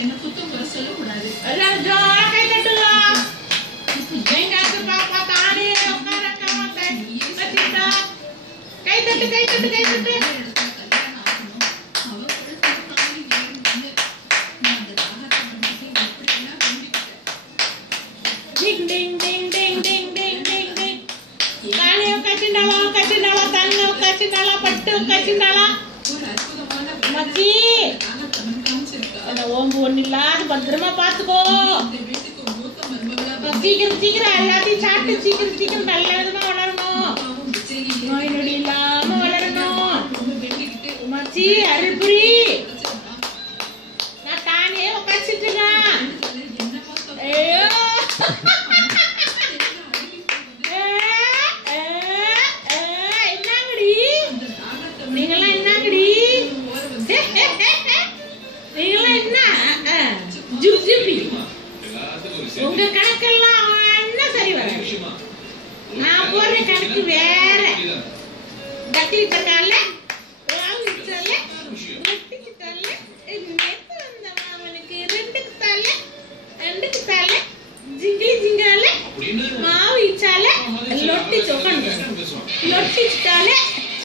என்ன குத்தம் குறை சொல்லக்கூடாது. எல்லாரும் ஜோரா கை தட்டுங்க. எங்க பாப்பா தானே உட்காரக்க மாட்டேன். கத்திட்டா. கை தட்டு கை தட்டு கை தட்டு. டிங் டிங் டிங் டிங் டிங் டிங் டிங் டிங். தானே கச்சிண்டாளா தங்க கச்சிண்டாளா பட்டு கச்சிண்டாளா. மச்சி ஓம்பு ஒண்ணு இல்லாத பத்திரமா பாத்துக்கோ. சீக்கிரம் சீக்கிரம் எல்லாத்தையும் சாப்பிட்டு சீக்கிரம் சீக்கிரம் நல்ல விதமா வளரணும். நோய் நொடி இல்லாம வளரணும். மச்சி அருள்புரி நான் தானே உட்காந்துட்டுங்க. ஐயோ என்னங்கடி நீங்களாம் என்னங்கடி நீங்களாம் என்ன ஜுஜுபி உங்க கணக்கெல்லாம் என்ன சரி வர நான் போடுற கணக்கு வேற. டக்லி தக்கால ராவிச்சால நெட்டிக்கு தல்ல நேத்து வந்த மாமனுக்கு ரெண்டுக்கு தல்ல ஜிங்கிலி ஜிங்கால மாவு இச்சால லொட்டி சொக்கன் லொட்டி சிட்டால